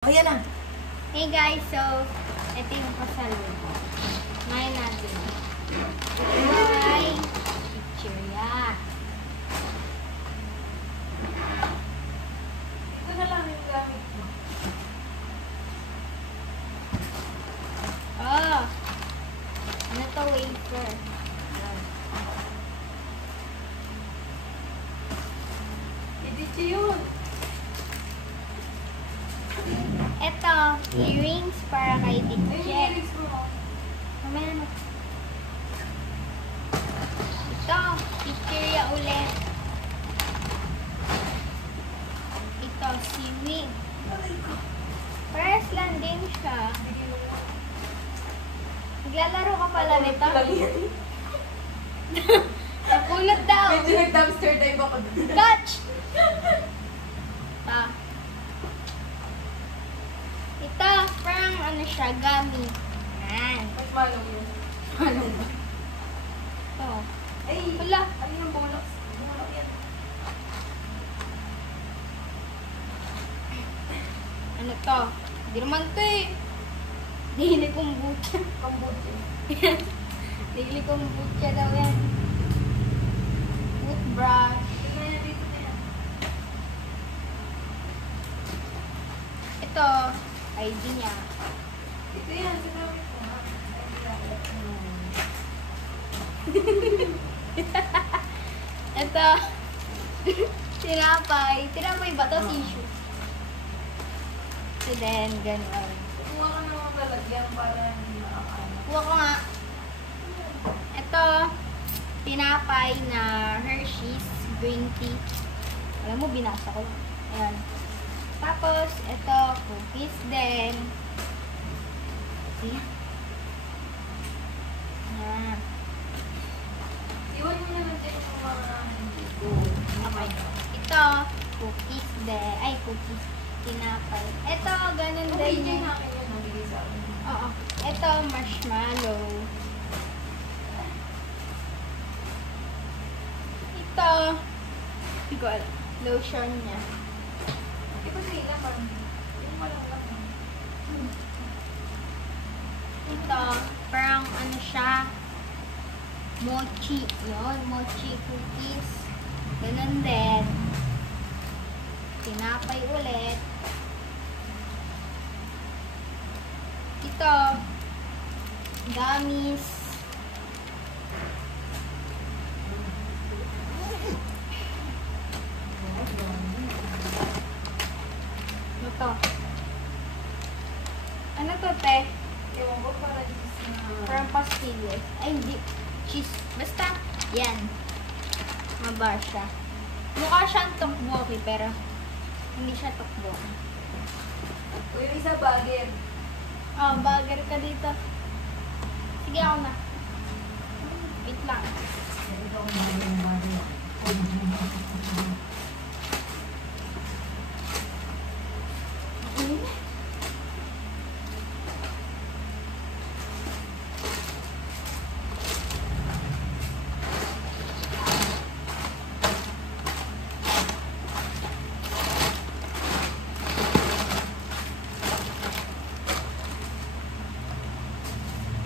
Oh, yan na. Hey guys, so ito yung pasalubong. Ngayon natin. Bye! Picture yan. Ito na lang yung gamit mo. Oh! Ano to, wafer? Edit yun. Ito, earrings para kay Ayun yung Teacher. lyrics mo. Mamaya na. Ito, picture ulit. Ito, seaweed. Pares lang din siya. Naglalaro ka pala nito. Napulot daw. Medyo nag-dumpster dive ako dun. Catch! Ito, parang ano siya, gummy. Yan. Mas malong yun. Ano ba? Ito. Ay, Wala. ano yung bulak? Bulak yan. Ano to? Hindi naman to eh. Dili kombucha. Kambuti. Dili kombucha daw yan. Toothbrush. Dito na yan, dito na yan. Ito, ID niya. Ito yan, sinabi ko nga. Ito, tinapay. Tinapay ba to? Tissue. So then, ganun. Kumuha ka ng mga balagyan para hindi makakano. Kuha ko nga. Ito, tinapay na Hershey's green tea. Alam mo, binasa ko. Ayan. Tapos, ito, cookies din. See? Ayan. Iwan mo na lang dyan yung mga Okay. Ito, cookies din. Ay, cookies. Tinapay. Ito, ganun Okay, din. dyan namin yun. Nabigay sa akin. Oo. Ito, marshmallow. Ito, hindi ko alam. Lotion niya. Di ba sila man? Yung malang lang. Ito, parang ano siya, mochi. Yun, mochi cookies. Ganun din. Tinapay ulit. Ito, gummies. Ano to? Ano to, te? Ewan ko para just na... Parang pastillas. Ay, hindi. Cheese. Basta, yan. Mabar siya. Mukha siyang tteokbokki, pero hindi siya tteokbokki. O yung isa bagger. Oh, bagger ka dito. Sige, ako na. Wait lang.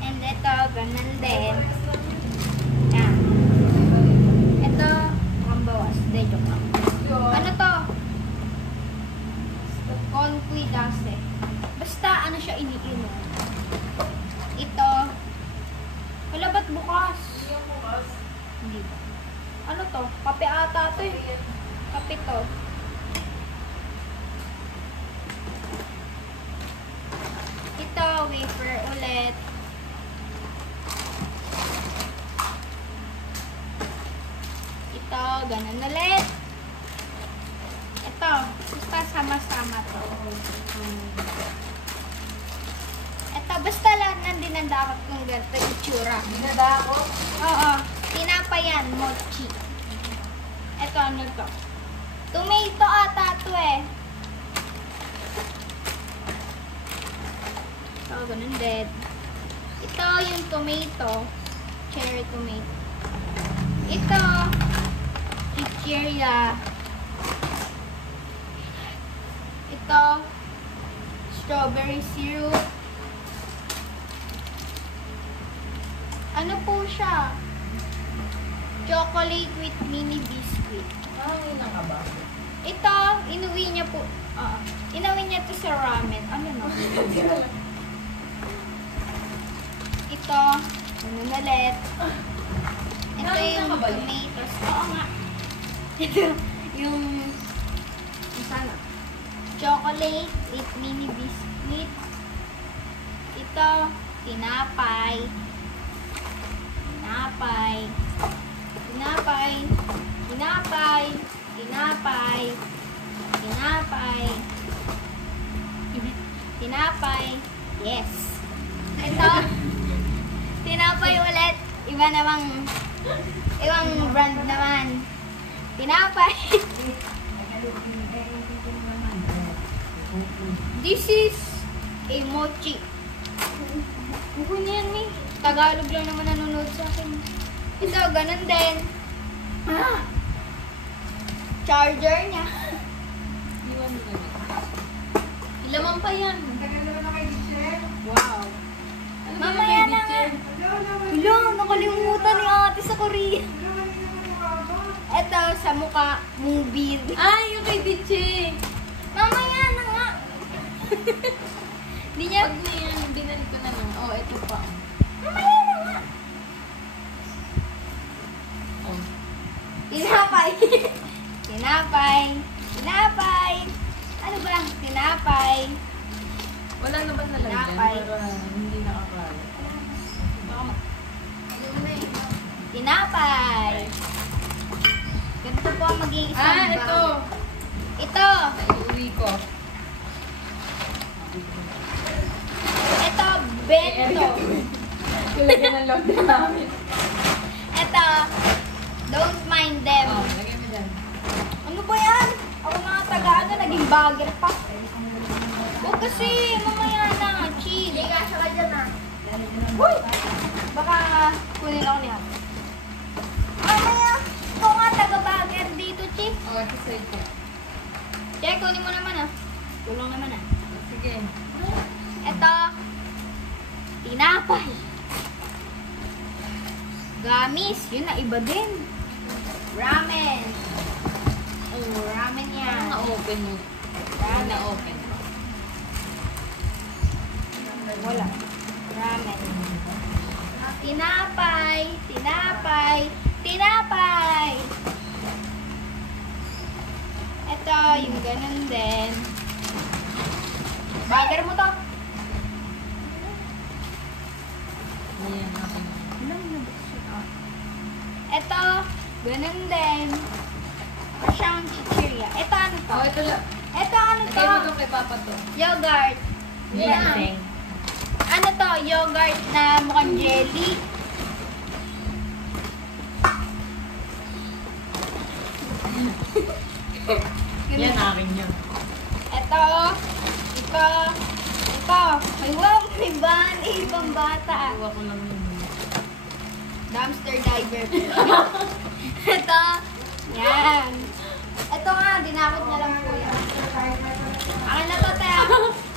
And ito, ganun din. Yan. Ito, mukhang bawas. Hindi, joke lang. Ano to? Conquidase. Basta, ano siya iniinom. Ito. Wala ba't bukas? Yung bukas. Hindi ba? Ano to? Kape ata to eh. Kape to. Ito, wafer ulit. Ito, ganun ulit. Ito, basta sama-sama to. Ito, basta lahat nandun ang dapat kong ganito itsura. Binada ako. Oo, tinapay yan, mochi. Ito, ano to? Tomato ata to eh. Ito, ganun din. Ito yung tomato. Cherry tomato. Ito, chichirya. Ito, strawberry syrup. Ano po siya? Chocolate with mini biscuit. Hangin na nga ba? Ito, inuwi niya po. Inuwi niya to sa ramen. Ano no? Ito, ano ulit. Ito Hangin na yung ka ba yun? tomatoes. Oo nga. Ito, yung sana. Chocolate with mini biscuit. Ito, tinapay. Tinapay. Tinapay. Tinapay. Tinapay. Tinapay. Tinapay. Yes. Ito. Tinapay ulit. Iba namang ibang brand naman. Tinapay. This is a mochi. Buko niyan, Mi. Tagalog lang naman nanonood sa akin. Ito, ganun din. Charger niya. Iwan mo na lang. Ilaman pa yan. Wow. Ano ba Mamaya yung na nga. teacher? Hello, nakalimutan ni ate sa Korea. Ito, sa mukha, movie. Ay, yung kay teacher. Mamaya na nga. Di niya, Pag niyan, binalik ko na lang. Oh, ito pa. mamaya na nga. Oh. Tinapay. Tinapay. Tinapay. Ano ba? Tinapay. Wala na ba nalagyan? Tinapay. Para hindi nakakalat. Tinapay. Ganito po ang maging isang Ah, bag. ito. Ito. Naiuwi ko. Ito, bento. Kulagyan ng load namin. Ito, don't mind them. Oh, lagyan mo dyan. Ano ba yan? Ako mga taga-ano, naging bagger pa. O kasi, mamaya na, chill. Hindi ka siya ka dyan ah. Uy! Baka kunin ako niya. Mamaya, ikaw nga taga-bagger dito, chill. Oh, ito sa ito. Check, kunin mo naman ah. Tulong naman ah. Oh, sige. Ito, tinapay. Gamis, yun na iba din. Ramen. Oh, ramen Parang yan. na-open mo. Ramen. Na-open. Wala. Ramen. Tinapay. Tinapay. Tinapay. Ito, yung ganun din. Bagger mo to. Ayan, okay. Ito, ganun din. Siyang chichirya. Ito ano to? Oh, ito lang. Ito ano to? Lagay mo ito kay Papa to. Yogurt. Ginseng. Ano to? Yogurt na mukhang jelly. Yan, akin yun. Ito. Ito. Ito. Ay, wow. May ban. Ibang bata. Iwa ko lang yun. Dumpster diver. Ito. Yan. Ito nga. Dinakot niya lang po yan. Akin na to, te.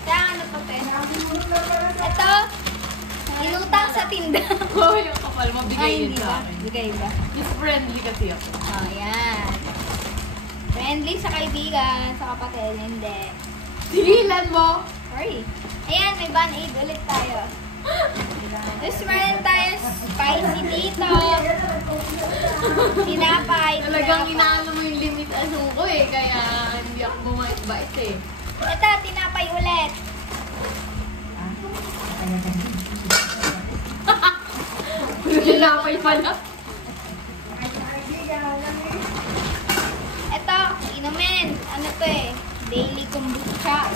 Kaya ano to, te. Ito. Inutang sa tinda. Oh, yung kapal mo, bigay Ay, yun hindi sa ba? akin. Bigay ba? Just friendly kasi ako. Oh, yan. Friendly sa kaibigan, sa kapatid, hindi. Sigilan mo! Sorry. Ayan, may band-aid ulit tayo. Tapos meron tayo spicy dito. Tinapay, Talagang tinapay. inaano mo yung limit ano ko eh, kaya hindi ako bumait-bait eh. Ito, tinapay ulit. Tinapay pala. Ito, inumin. Ano to eh? Daily kombucha.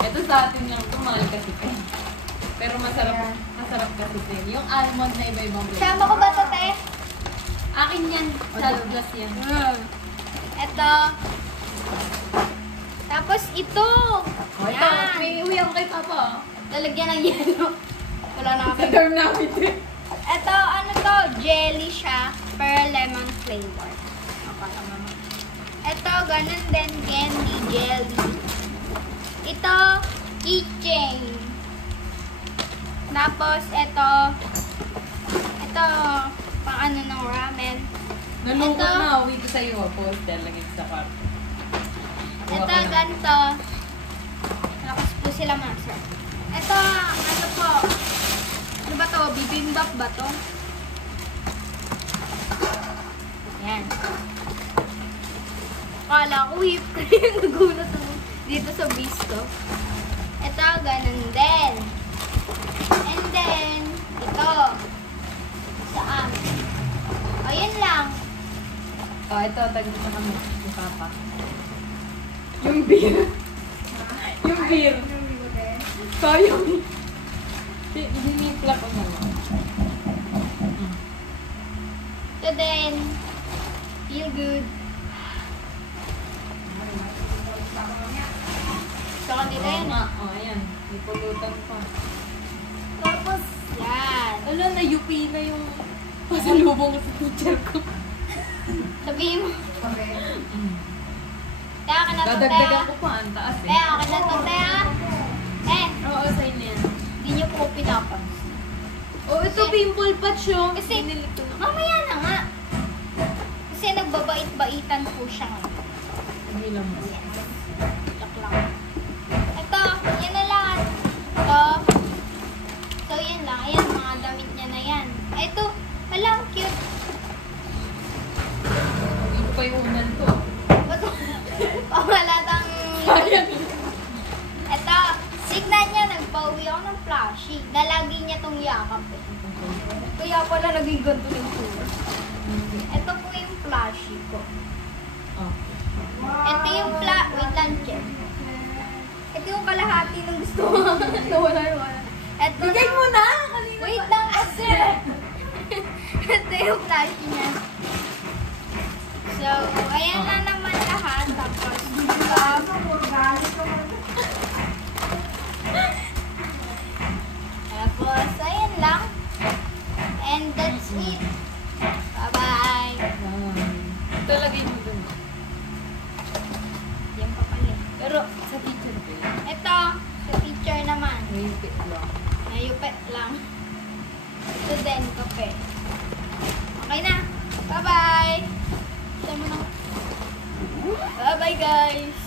Ito sa atin lang ito, mahal kasi ito. Pero masarap kasi ito. Yung almond na iba-ibang flavor. Sama ko ba to, te? Akin yan, salad glass yan. Ito. Tapos ito. Oh, ito, Yan. may uwi ako kay Papa. Lalagyan ng yelo. Wala na Sa kami. dorm namin eh. Ito, ano to? Jelly siya. Per lemon flavor. Ito, ganun din. Candy jelly. Ito, keychain. Tapos, ito, pang ano ng ramen. Nalungkot Ito. na, uwi ko sa'yo. Poster, lagay ko sa kwarto. Gawa Ito, ko na. ganito. Lakas po sila, master. Ito, ano po? Ano ba to? Bibimbap ba to? Yan. Akala ko whip cream. Nagulat ako dito sa bisto. Ito, ganun din. And then, ito. Saan? Ayun lang. Oh, ito, taglit na kami. Yung papa. Yung beer. Yung beer. Sayang. Dinipla ko na lang. Ito din. Feel good. So, dito Oo yun. nga. Oh, ayan. May pulutan pa. Tapos, yan. Ala, na-UP na yung pasalubong ko sa teacher ko. Sabihin mo. Mm. Kaya ka na to, Dadagdagan Tea. ko pa. Ang taas eh. Kaya ka na to, Tea. Oo, sa inyo yan. Hindi niyo po pinapan. Oh, ito pimple patch yung. Kasi, Binili ko na. mamaya na nga. Kasi nagbabait-baitan po siya ngayon. Hindi lang mo. Joke lang. Ito, yan na lahat. Ito. So, yan lang. Ayan, mga damit niya na yan. Ito, hala, ang cute. Hindi ko pa yung unan to. Pamalatang... Sayang. Ito, signan niya, nagpauwi ako ng flashy. Na lagi niya tong yakap eh. Kaya pala naging ganito yung tour. Ito po yung flashy ko. Okay. Ito yung wait lang, check. Ito yung kalahati ng gusto mo. Wala. Ito Bigay mo na! Kanina Wait pa. lang kasi. Ito yung flashy niya. So, ayan na naman lahat. Tapos, tapos, ayan lang. And that's it. Bye-bye. Ito lagay mo dun. Yan pa pala. Pero sa teacher ko yun. Ito, sa teacher naman. May UP lang. Nayupe lang. Ito din, kape. Okay na. Bye-bye. Bye-bye, guys.